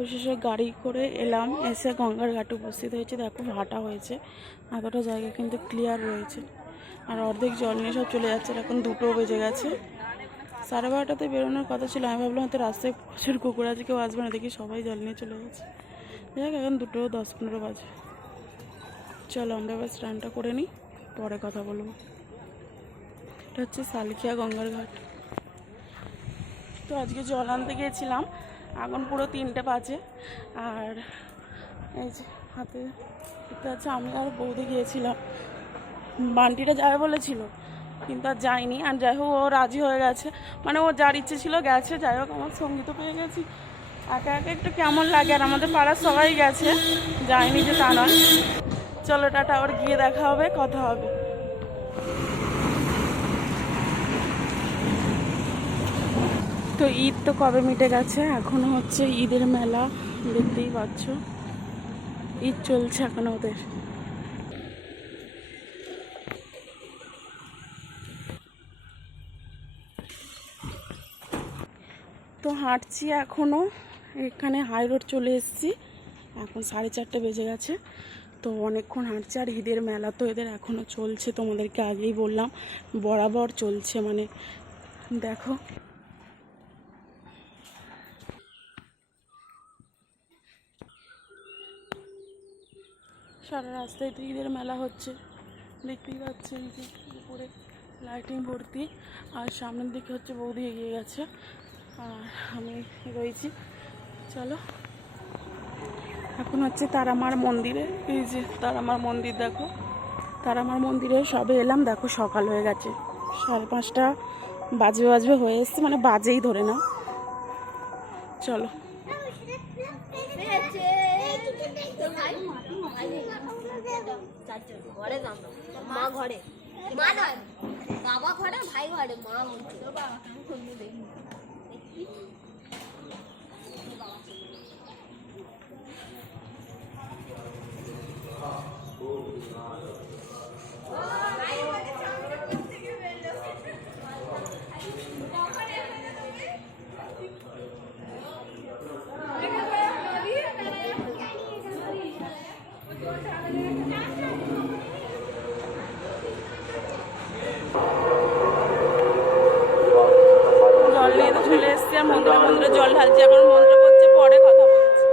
অবশেষে গাড়ি করে এলাম, এসে গঙ্গার ঘাটে উপস্থিত হয়েছে। দেখো ভাটা হয়েছে, এতটা জায়গা কিন্তু ক্লিয়ার রয়েছে। আর অর্ধেক জল নিয়ে সব চলে যাচ্ছে, এখন দুটো বেজে গেছে। সাড়ে বারোটাতে বেরোনোর কথা ছিল, আমি ভাবলাম হয়তো রাস্তায় প্রচুর কুকুর আছে, কেউ আসবে না, দেখি সবাই জল নিয়ে চলে গেছে। দেখ এখন দুটো দশ পনেরো বাজে। চলো আমরা এবার স্নানটা করে নিই, পরে কথা বলব। এটা হচ্ছে সালকিয়া গঙ্গার ঘাট। তো আজকে জল আনতে গিয়েছিলাম এখন পুরো তিনটে বাজে। আর এই যে হাতে দেখতে হচ্ছে আমি আর বৌদি গিয়েছিলাম। বান্টিটা যাবে বলেছিল, কিন্তু আর যায়নি। আর যাই হোক, ও রাজি হয়ে গেছে। মানে ও যার ইচ্ছে ছিল গেছে, যাই হোক, আমার সংগীত পেয়ে গেছি। একা একা একটু কেমন লাগে? আর আমাদের পাড়ার সবাই গেছে। যায়নি যে তা নয়। চলো টাটা, আবার গিয়ে দেখা হবে, কথা হবে। তো ঈদ তো কবে মিটে গেছে? এখনও হচ্ছে ঈদের মেলা, দেখতেই পাচ্ছ। ঈদ চলছে এখনও ওদের। তো হাঁটছি এখনও, এখানে হাই রোড চলে এসেছি। এখন সাড়ে চারটে বেজে গেছে। তো অনেকক্ষণ হাঁটছি, আর ঈদের মেলা তো এদের এখনও চলছে। তোমাদেরকে আগেই বললাম, বরাবর চলছে। মানে দেখো সারা রাস্তায় তো ঈদের মেলা হচ্ছে। দেখতেই পাচ্ছেন যে উপরে লাইটিং ভর্তি। আর সামনের দিকে হচ্ছে বৌদি এগিয়ে গেছে। আর আমি রয়েছি। চলো। এখন হচ্ছে তারামার মন্দিরে। এই যে তারামার মন্দির দেখো। তারামার মন্দিরে সবে এলাম। দেখো সকাল হয়ে গেছে। সাড়ে পাঁচটা বাজবে বাজবে হয়ে এসছে। মানে বাজেই ধরে না চলো। মা ঘরে মা নয় বাবা ঘরে ভাই ঘরে মা বলছে জল নিয়ে তো চলে এসছি, আর মন্দিরে মন্দিরে জল ঢালছি, এখন মন্ত্র করছে পরে কথা বলছি।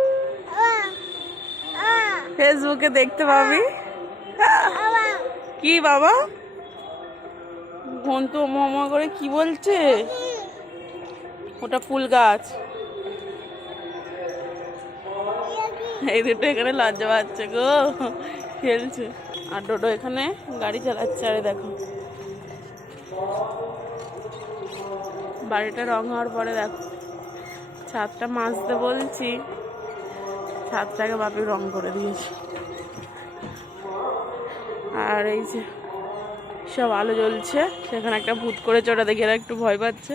ফেসবুকে দেখতে পাবি। কি বাবা? ঘন্টু মামা করে কি বলছে? ওটা ফুল গাছ। এই দুটো এখানে লজ্জা পাচ্ছে গো। খেলছে। আর ডোডো এখানে গাড়ি চালাচ্ছে, আরে দেখো। বাড়িটা রং হওয়ার পরে দেখো। ছাদটা মাজতে বলছি। ছাদটাকে বাপি রং করে দিয়েছি। আর এই যে সব আলো জ্বলছে, সেখানে একটা ভূত করে ওটা দেখে একটু ভয় পাচ্ছে।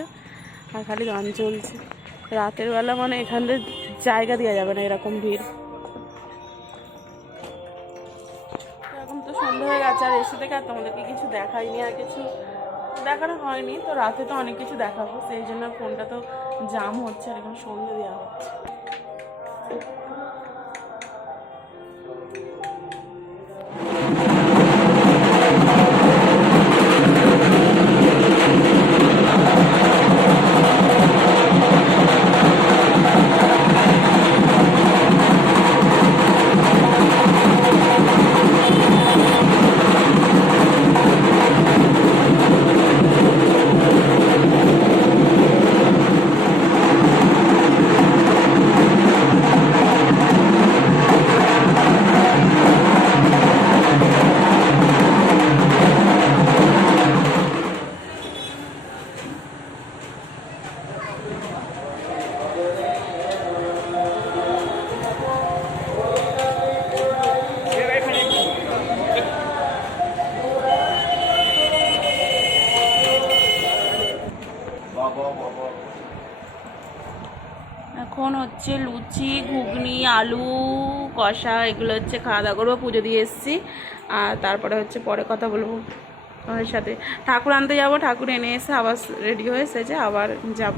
আর খালি গান চলছে। রাতের বেলা মানে এখানে জায়গা দেওয়া যাবে না এরকম ভিড়। এখন তো সন্ধ্যা হয়ে গেছে, আর এসে থেকে আর তোমাদেরকে কিছু দেখাইনি, আর কিছু দেখানো হয়নি, তো রাতে তো অনেক কিছু দেখাবো, সেই জন্য ফোনটা তো জাম হচ্ছে আর এখন সন্ধ্যে দেওয়া হচ্ছে। এখন এগুলো হচ্ছে খাওয়া দাওয়া করব, পুজো দিয়ে এসেছি। আর তারপরে হচ্ছে পরে কথা বলব ওর সাথে। ঠাকুর আনতে যাব, ঠাকুর এনে এসে আবার রেডি হয়ে এসেছে, আবার যাব।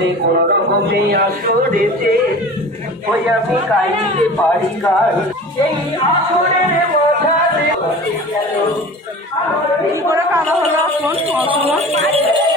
যাতে কোন রকমে আসরেতে ওই আমি কাইতে পারি কাল এই আসরের মাথাতে আমার এই করে কালো হলো? এখন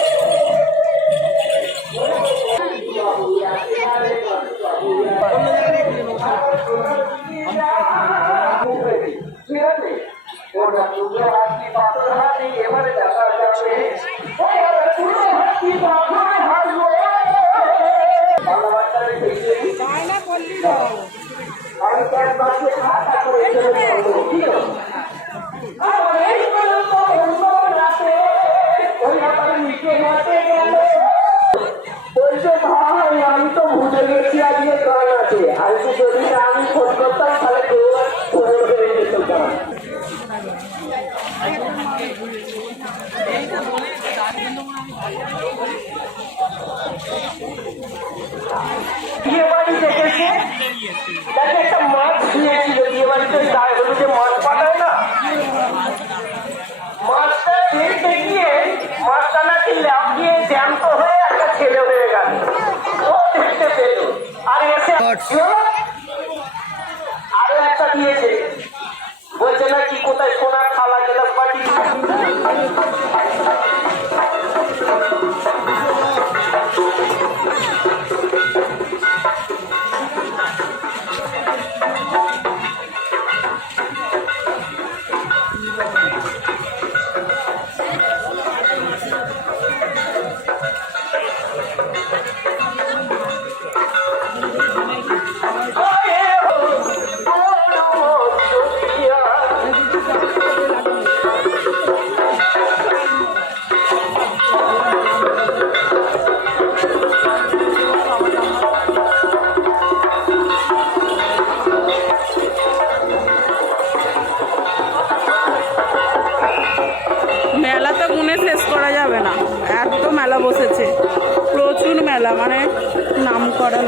বিয়ে বাড়ি দেখেছে তাকে একটা মা দিয়েছিল বিয়ে বাড়িতে গায়ে হলুদে মাছ পাঠায় না? মাছটা দেখতে গিয়ে মাছটা নাকি ল্যাপ দিয়ে জ্যান্ত হয়ে একটা ছেলে হয়ে গেল। আর এসে আরও একটা দিয়েছে।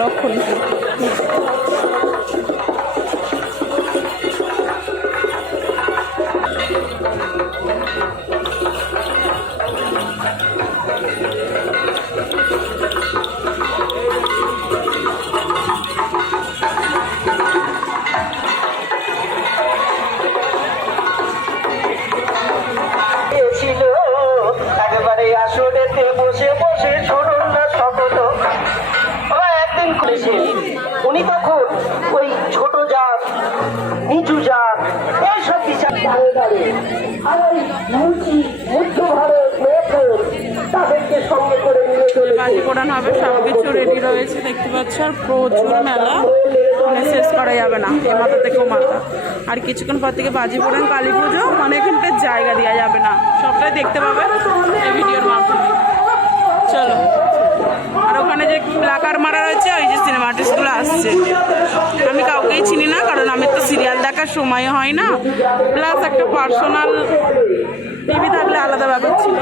我困死了。বাজি পোড়ানো হবে সব কিছু রেডি রয়েছে, দেখতে পাচ্ছ, আর প্রচুর মেলা। মানে শেষ করা যাবে না এ মাথা থেকে মাথা। আর কিছুক্ষণ পর থেকে বাজি পোড়ান কালী পুজো মানে এখানটা জায়গা দেওয়া যাবে না। সবটাই দেখতে পাবে এই ভিডিওর মাধ্যমে। চলো, আর ওখানে যে প্লাকার মারা রয়েছে, ওই যে সিনেমা আর্টিস্টগুলো আসছে। আমি কাউকেই চিনি না, কারণ আমি তো সিরিয়াল দেখার সময় হয় না। প্লাস একটা পার্সোনাল টিভি থাকলে আলাদা ব্যাপার ছিল।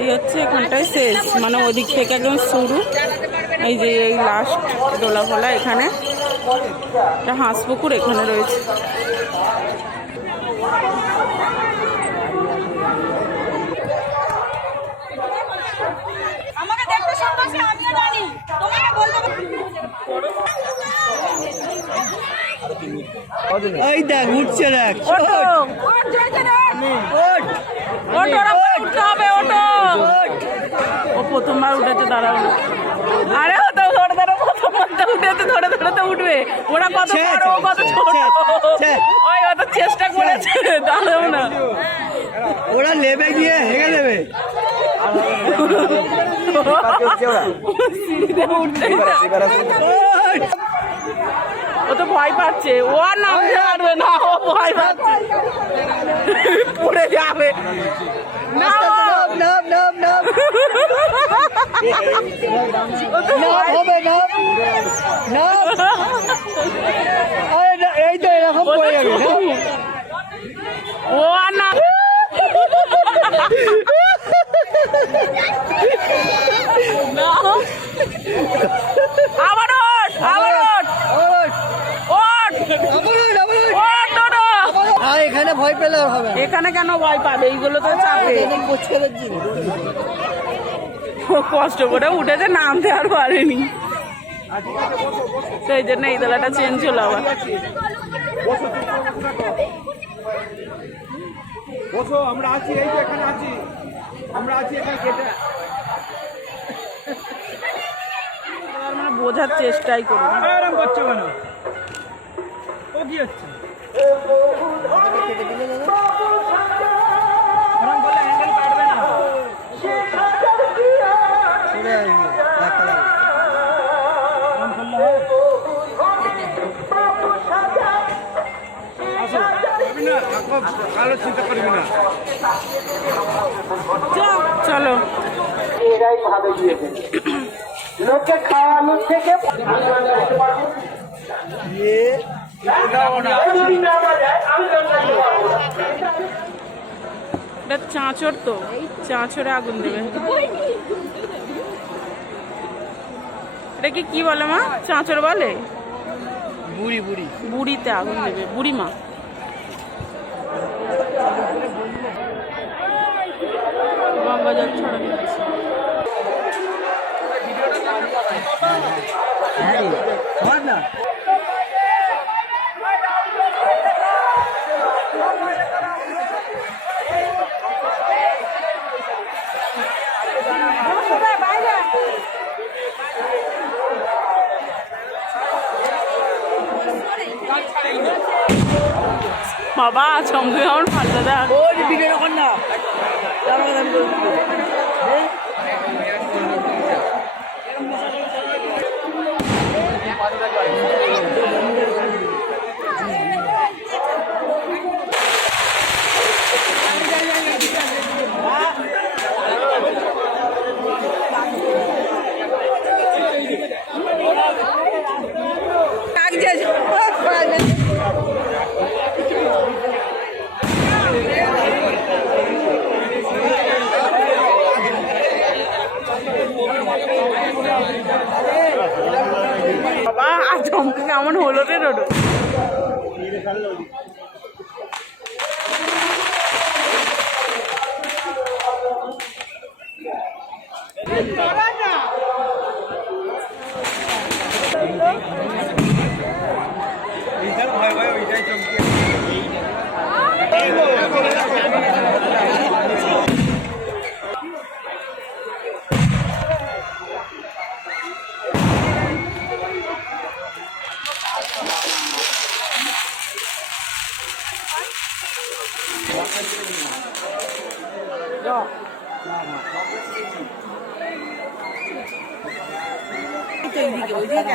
এই হচ্ছে এখানটায় শেষ। মানে ওদিক থেকে একদম শুরু। এই যে এই লাস্ট দোলাফলা এখানে। হাঁস পুকুর এখানে রয়েছে। আমাকে দেখতে জানি। তোমাকে বলতে ওই দেখ উঠছে দেখ। উঠতে হবে ওটো ও প্রথমবার উঠেছে দাঁড়াও আরে ও তো ধরে ধরে প্রথমবার তো উঠেছে ধরে ধরে তো উঠবে। ওরা কত বড় কত ছোট। ছে, ছে। ওই অত চেষ্টা করেছে দাঁড়াও না। ওরা লেবে গিয়ে হেগে দেবে। ও তো ভয় পাচ্ছে। ও আর নামতে পারবে না ও ভয় পাচ্ছে। পড়ে যাবে। না। নাম। নাম নাম ও নাম। হবে নাম। নাম। এই তো এরকম পড়ে যাবে ও আর না না আবার ওঠ, আবার ওঠ। ওঠ টোটো। আর এখানে ভয় পেলে হবে এখানে কেন ভয় পাবে? এইগুলো তো চাপে কষ্ট করে উঠেছে নামতে আর পারেনি। সেই জন্য এই দলাটা চেঞ্জ হলো আবার। বসো আমরা আছি এই এখানে আছি। আমরা আছি এখানে মানে বোঝার চেষ্টাই করি আরাম করছ কেন? ও কি হচ্ছে? কালো চিন্তা করবি না চলো এরাই ভাবে দিয়েছে লোককে খাওয়ানোর থেকে এটা চাঁচড় তো চাঁচড়ে আগুন দেবে। এটা কি কি বলে মা? চাঁচর বলে? বুড়ি বুড়ি। বুড়িতে আগুন দেবে বুড়ি মা। গঙ্গা জল ছড়ানো। হ্যাঁ বাবা চমকে আমার ভালো দেখ। বাবা আর চমকে কেমন হলো রে রোডো? এইটার ওইদিকে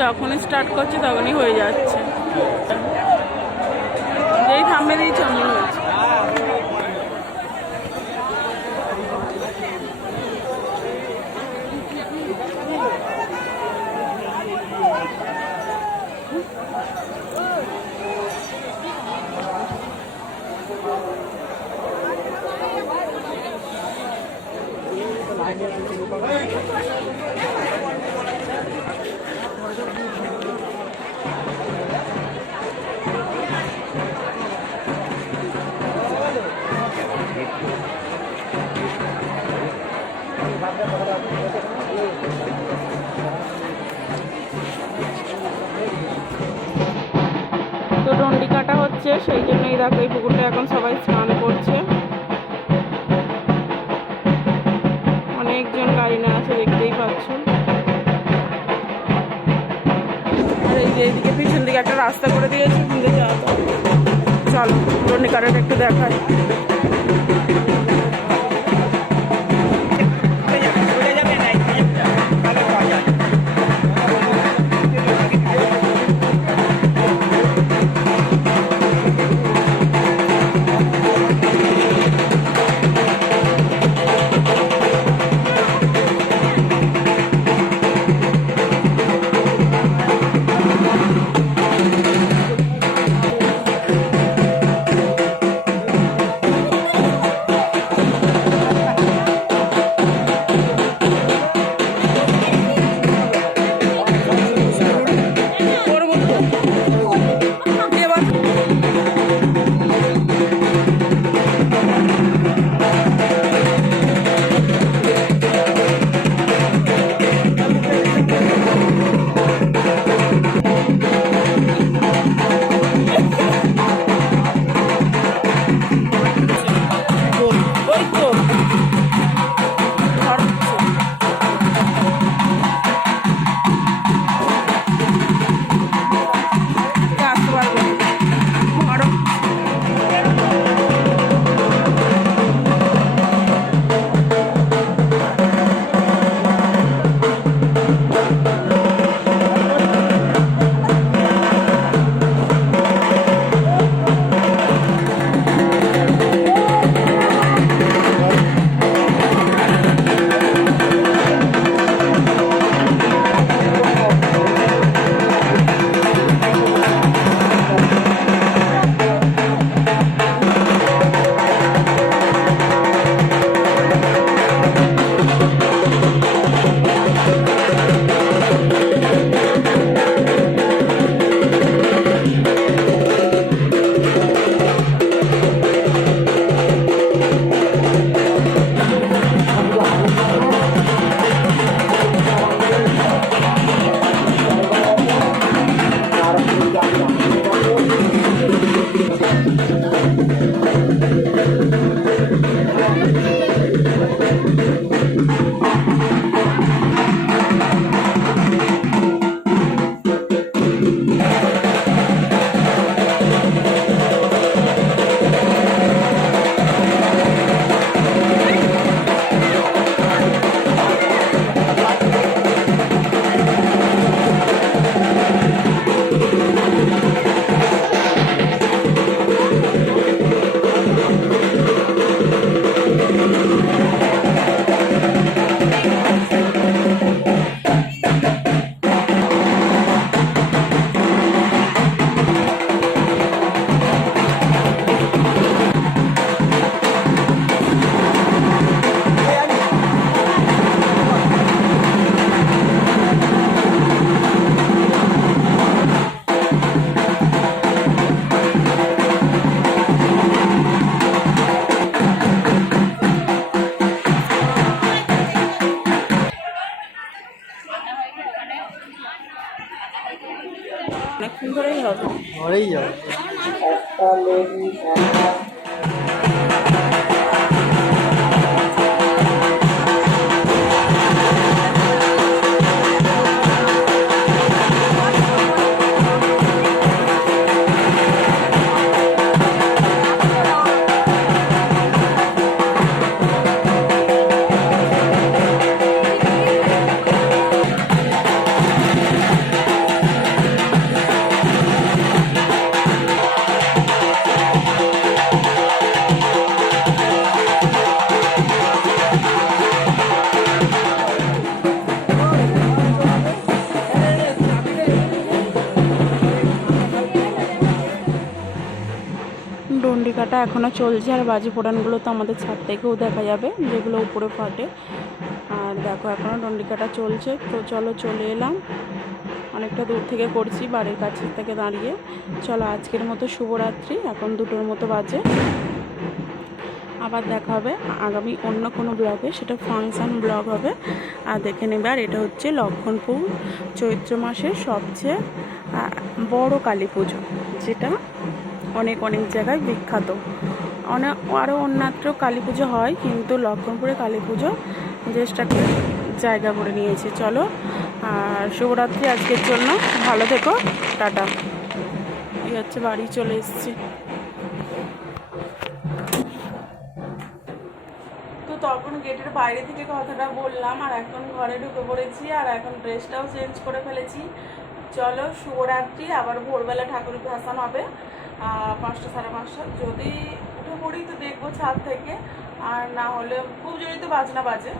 যখনই স্টার্ট করছি তখনই হয়ে যাচ্ছে। যেই থামে দিয়েছি অমনি হয়েছে। তো সেই জন্যই দেখো এই পুকুরটা এখন সবাই স্নান করছে। অনেকজন গাড়ি না আছে, দেখতেই পাচ্ছ। আর এই যে এইদিকে পিছন দিকে একটা রাস্তা করে দিয়েছে, কিন্তু চলো, রনিকারের একটু দেখায় Yeah. এখনও চলছে আর বাজি ফোড়ানগুলো তো আমাদের ছাদ থেকেও দেখা যাবে, যেগুলো উপরে ফাটে। আর দেখো এখনও ডন্ডি কাটা চলছে। তো চলো চলে এলাম। অনেকটা দূর থেকে করছি, বাড়ির কাছে থেকে দাঁড়িয়ে। চলো, আজকের মতো শুভরাত্রি। এখন দুটোর মতো বাজে। আবার দেখা হবে আগামী অন্য কোনো ব্লগে সেটা ফাংশন ব্লগ হবে। আর দেখে নেবে, আর এটা হচ্ছে লক্ষণপুর চৈত্র মাসের সবচেয়ে বড় কালী পুজো, যেটা অনেক অনেক জায়গায় বিখ্যাত। অনেক আরও অন্যত্র কালী পুজো হয়, কিন্তু লক্ষণপুরে কালী পুজো দেশটাকে জায়গা করে নিয়েছে। চলো, আর শুভরাত্রি আজকের জন্য। ভালো থেকো, টাটা। এই হচ্ছে বাড়ি, চলে এসেছি। তো তখন গেটের বাইরে থেকে কথাটা বললাম, আর এখন ঘরে ঢুকে পড়েছি, আর এখন ড্রেসটাও চেঞ্জ করে ফেলেছি। চলো, শুভরাত্রি, আবার ভোরবেলা ঠাকুর ভাসান হবে। পাঁচটা সাড়ে পাঁচটা। যদি উঠে পড়ি তো দেখব ছাদ থেকে, আর না হলে খুব জোরে তো বাজনা বাজে।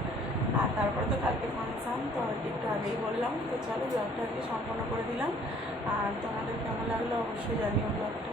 আর তারপরে তো কালকে ফাংশান তো একটু আগেই বললাম। তো চলো ব্লগটা কি সম্পন্ন করে দিলাম। আর তোমাদের কেমন লাগল অবশ্যই জানিও ব্লগটা